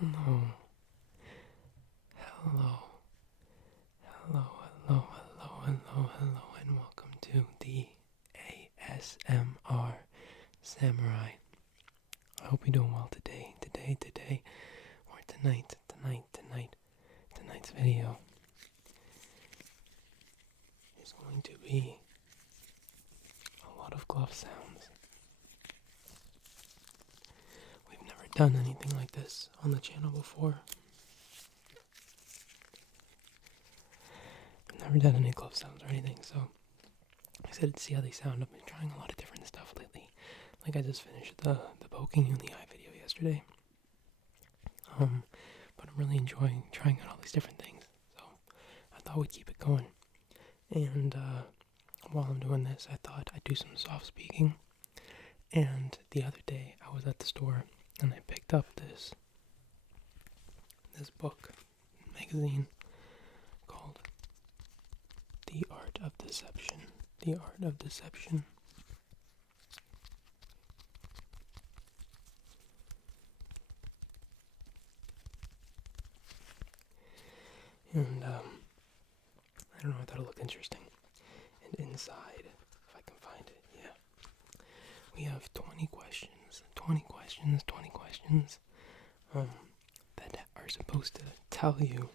Hello, hello, hello, hello, hello, hello, hello, and welcome to the ASMR Samurai. I hope you're doing well today, or tonight's video is going to be a lot of glove sounds. We've never done anything like this on the channel before. Never done any glove sounds or anything, so I said to see how they sound. I've been trying a lot of different stuff lately. Like I just finished the poking you in the eye video yesterday. But I'm really enjoying trying out all these different things. So I thought we'd keep it going. And while I'm doing this, I thought I'd do some soft speaking. And the other day I was at the store and I picked up this book, magazine called The Art of Deception. The Art of Deception. And I don't know, I thought it looked interesting. And inside, if I can find it, yeah, we have 20 questions that are supposed to tell you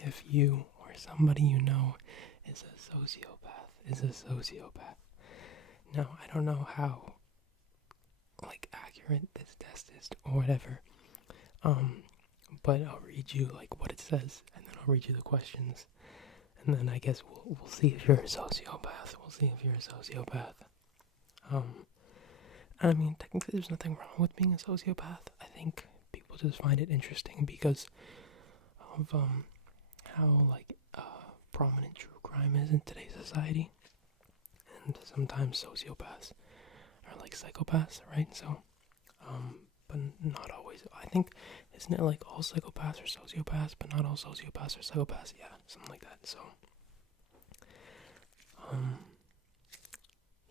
if you or somebody you know is a sociopath. Now, I don't know how, accurate this test is or whatever, but I'll read you, what it says, and then I'll read you the questions, and then I guess we'll see if you're a sociopath. I mean, technically there's nothing wrong with being a sociopath. I think people just find it interesting because of, how, prominent true crime is in today's society. And sometimes sociopaths are like psychopaths, right? So, but not always. I think, isn't it like all psychopaths are sociopaths, but not all sociopaths are psychopaths? Yeah, something like that. So,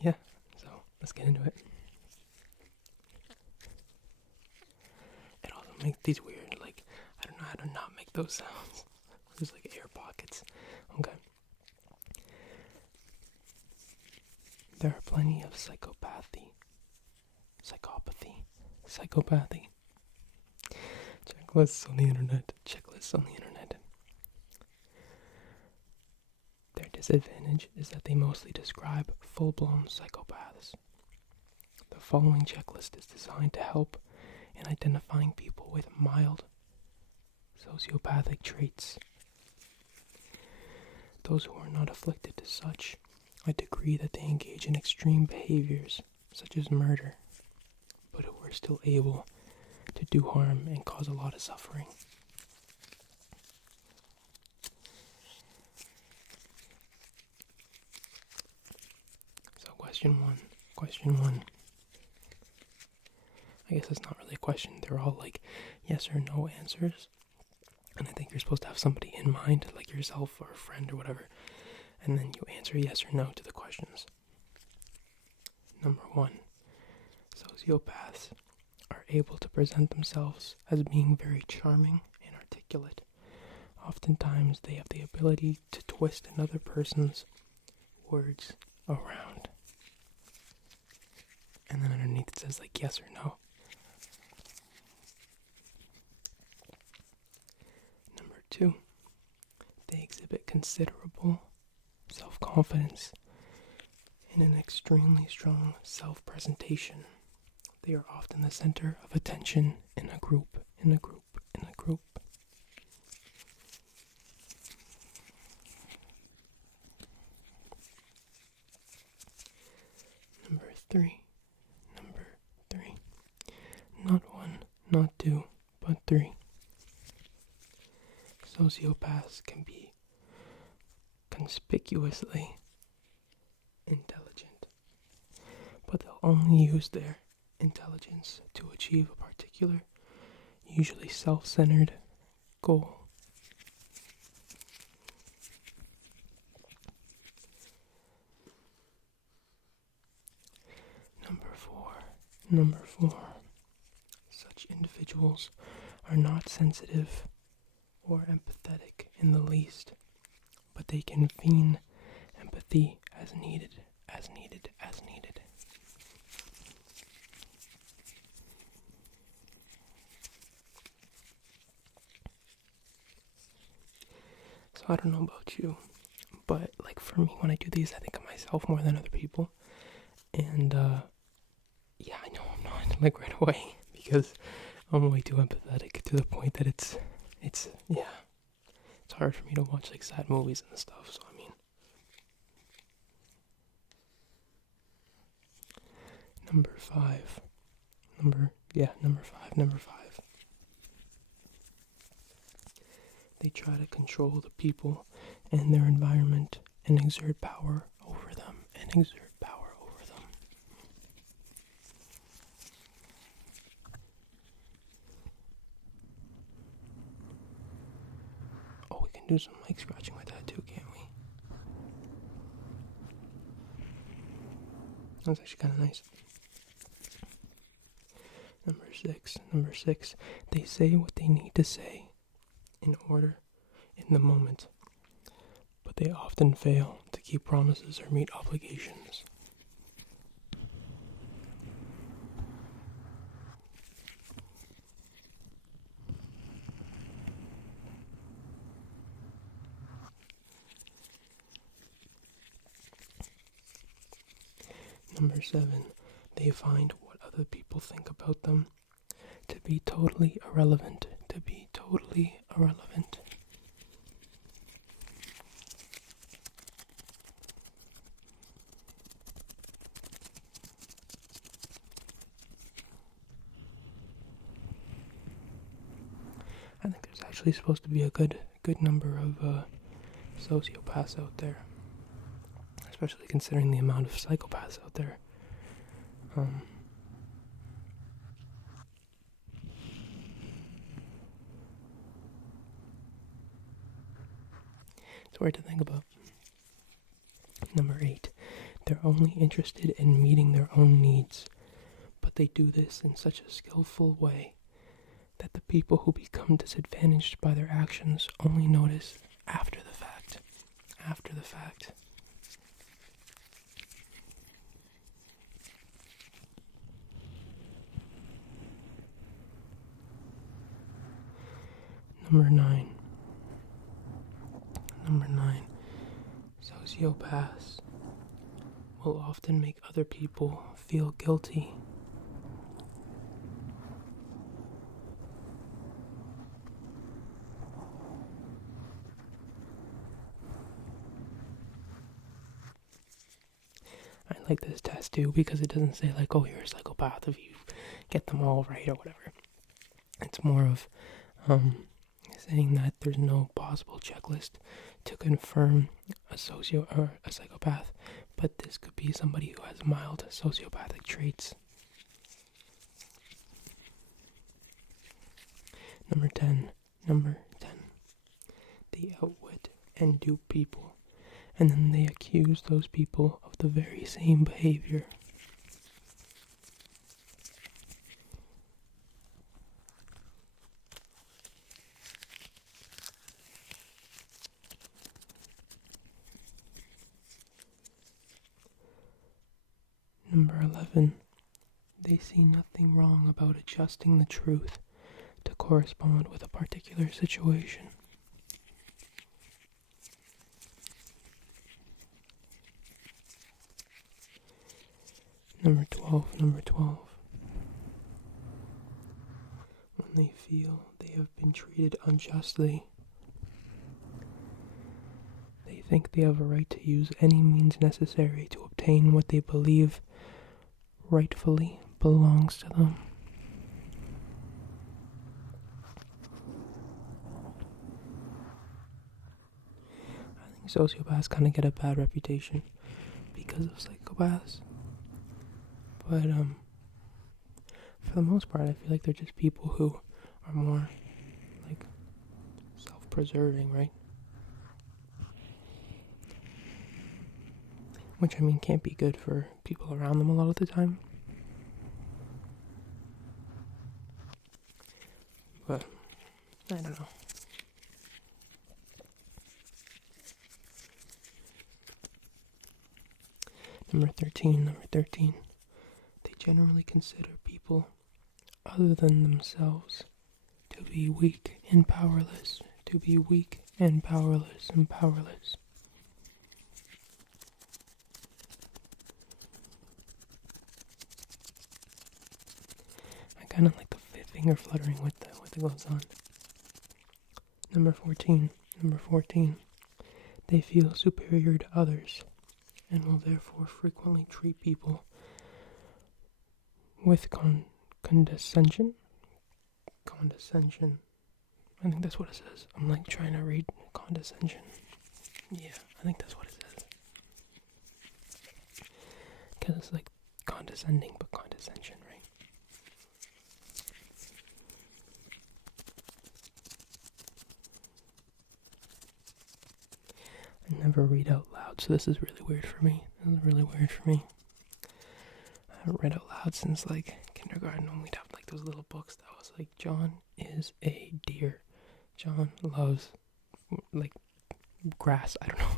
yeah. So let's get into it. It also makes these weird, I don't know how to not make those sounds. There's air pockets. Okay. There are plenty of psychopathy. Checklists on the internet. Their disadvantage is that they mostly describe full-blown psychopaths. The following checklist is designed to help in identifying people with mild sociopathic traits. Those who are not afflicted to such a degree that they engage in extreme behaviors, such as murder, but who are still able to do harm and cause a lot of suffering. So question one. I guess it's not really a question. They're all yes or no answers. And I think you're supposed to have somebody in mind, like yourself or a friend or whatever. And then you answer yes or no to the questions. Number 1. Sociopaths are able to present themselves as being very charming and articulate. Oftentimes, they have the ability to twist another person's words around. And then underneath it says yes or no. Number 2. They exhibit considerable self-confidence and an extremely strong self-presentation. They are often the center of attention in a group. Number three. Not 1, not 2, but 3. Sociopaths can be conspicuously intelligent, but they'll only use their intelligence to achieve a particular, usually self-centered goal. Number 4. Such individuals are not sensitive or empathetic in the least, but they can feign empathy as needed, as needed, as needed. So I don't know about you, but like for me, when I do these, I think of myself more than other people. And yeah, I know I'm not like right away because I'm way too empathetic to the point that it's yeah, it's hard for me to watch like sad movies and stuff. So I mean, number five. They try to control the people and their environment and exert power over them. Oh, we can do some mic scratching with that too, can't we? That's actually kind of nice. Number six, they say what they need to say in order in the moment, but they often fail to keep promises or meet obligations. Number seven, they find what other people think about them to be totally irrelevant. I think there's actually supposed to be a good number of sociopaths out there, especially considering the amount of psychopaths out there. It's weird to think about. Number 8, they're only interested in meeting their own needs, but they do this in such a skillful way that the people who become disadvantaged by their actions only notice after the fact. Number 9, sociopaths will often make other people feel guilty. I like this test too because it doesn't say like, oh, you're a psychopath if you get them all right or whatever. It's more of saying that there's no possible checklist to confirm a psychopath, but this could be somebody who has mild sociopathic traits. Number 10. They outwit and dupe people, and then they accuse those people of the very same behavior. Number 11. They see nothing wrong about adjusting the truth to correspond with a particular situation. Number 12. When they feel they have been treated unjustly, they think they have a right to use any means necessary to obtain what they believe rightfully belongs to them. I think sociopaths kind of get a bad reputation because of psychopaths. But for the most part, I feel like they're just people who are more like self-preserving, right? Which, I mean, can't be good for people around them a lot of the time. But I don't know. Number 13. They generally consider people other than themselves to be weak and powerless. To be weak and powerless and powerless. I kind of like the finger fluttering with the gloves on. Number 14. They feel superior to others and will therefore frequently treat people with condescension. I think that's what it says. I'm like trying to read condescension. Yeah, I think that's what it says. Because it's like condescending, but condescension, right? I never read out loud, so this is really weird for me. I haven't read out loud since like kindergarten when we'd have like those little books that was like, John is a deer. John loves like grass. I don't know.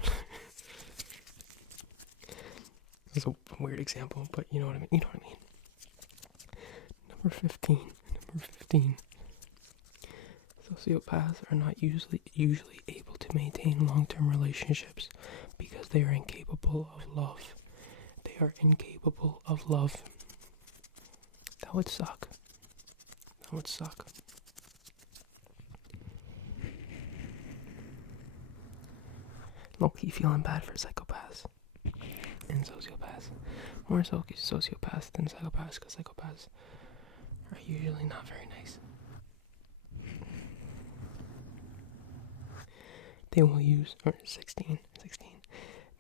It's a weird example, but you know what I mean. Number 15. Sociopaths are not usually able to maintain long-term relationships because they are incapable of love. That would suck. Low-key feeling bad for psychopaths and sociopaths. More so sociopaths than psychopaths, because psychopaths are usually not very nice. They will use, 16.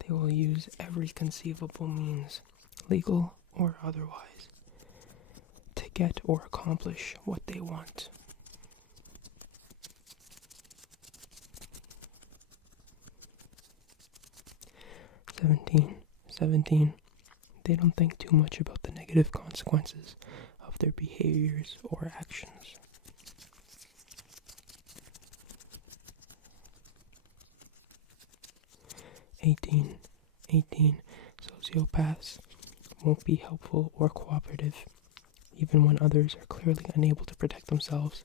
They will use every conceivable means, legal or otherwise, to get or accomplish what they want. Seventeen. They don't think too much about the negative consequences of their behaviors or actions. 18. Sociopaths won't be helpful or cooperative, even when others are clearly unable to protect themselves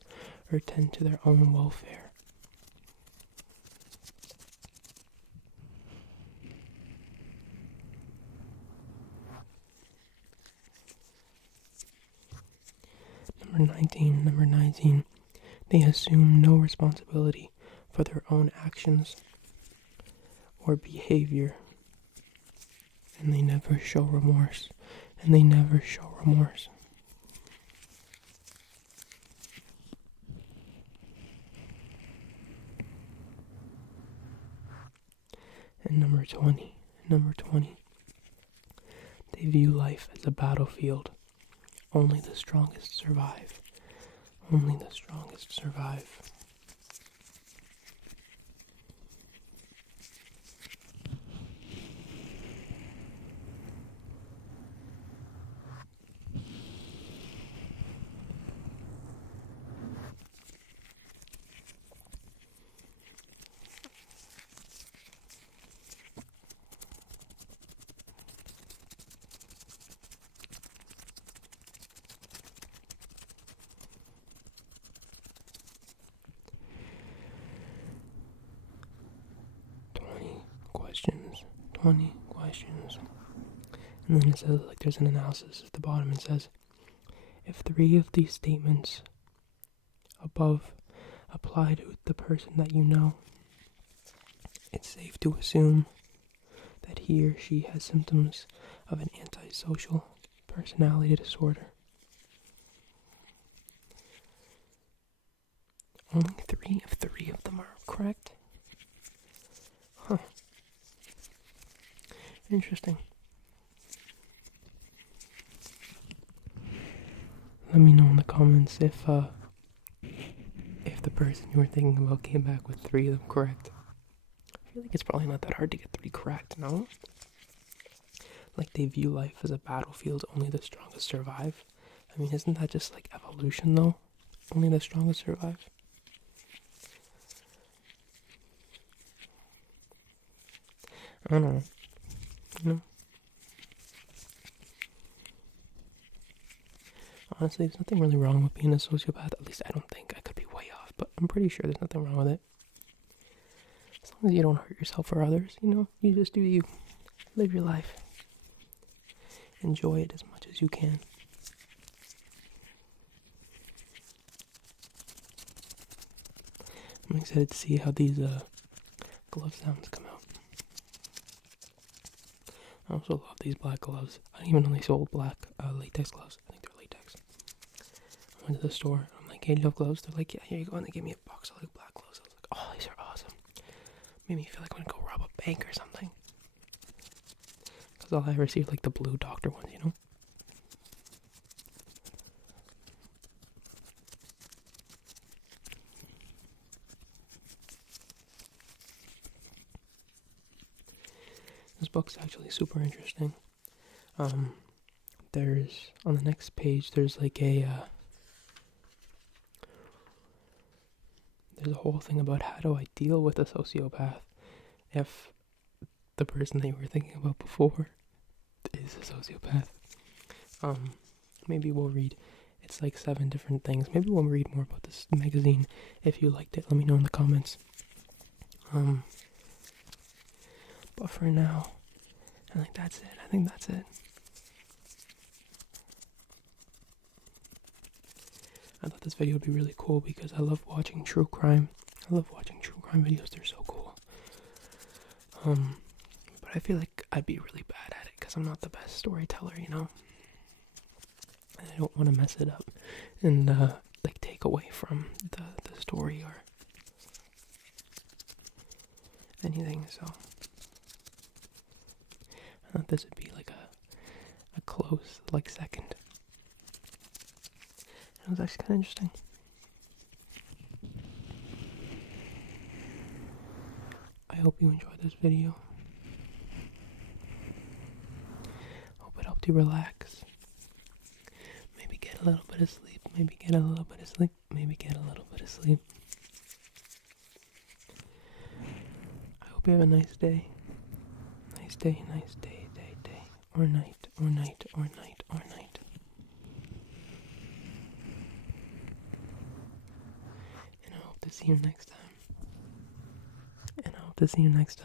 or tend to their own welfare. Number 19. They assume no responsibility for their own actions or behavior, and they never show remorse. And number 20. They view life as a battlefield. Only the strongest survive. Questions. 20 questions. And then it says, like, there's an analysis at the bottom. It says, if 3 of these statements above apply to the person that you know, it's safe to assume that he or she has symptoms of an antisocial personality disorder. Only 3 of them are correct? Huh. Interesting. Let me know in the comments if the person you were thinking about came back with 3 of them correct. I feel like it's probably not that hard to get 3 correct, no? Like, they view life as a battlefield, only the strongest survive. I mean, isn't that just like evolution, though? Only the strongest survive. I don't know. You know? Honestly, there's nothing really wrong with being a sociopath. At least I don't think. I could be way off, but I'm pretty sure there's nothing wrong with it. As long as you don't hurt yourself or others, you just do you. Live your life. Enjoy it as much as you can. I'm excited to see how these glove sounds come out. I also love these black gloves. I didn't even know they sold black latex gloves. I think they're latex. I went to the store. I'm like, hey, do you have gloves? They're like, yeah, here you go. And they gave me a box of like black gloves. I was like, oh, these are awesome. Made me feel like I'm gonna go rob a bank or something. Because all I ever see are like the blue doctor ones, This book's actually super interesting. There's, on the next page, there's like there's a whole thing about how do I deal with a sociopath if the person that you were thinking about before is a sociopath. Maybe we'll read, it's like 7 different things. Maybe we'll read more about this magazine. If you liked it, let me know in the comments. But for now, I think that's it. I thought this video would be really cool because I love watching true crime. I love watching true crime videos. They're so cool. But I feel like I'd be really bad at it because I'm not the best storyteller, And I don't want to mess it up and like take away from the story or anything. So I thought this would be like a close like second. It was actually kind of interesting. I hope you enjoyed this video. Hope it helped you relax. Maybe get a little bit of sleep. Maybe get a little bit of sleep. I hope you have a nice day. Nice day. Or night. And I hope to see you next time. And I hope to see you next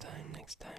time. Next time.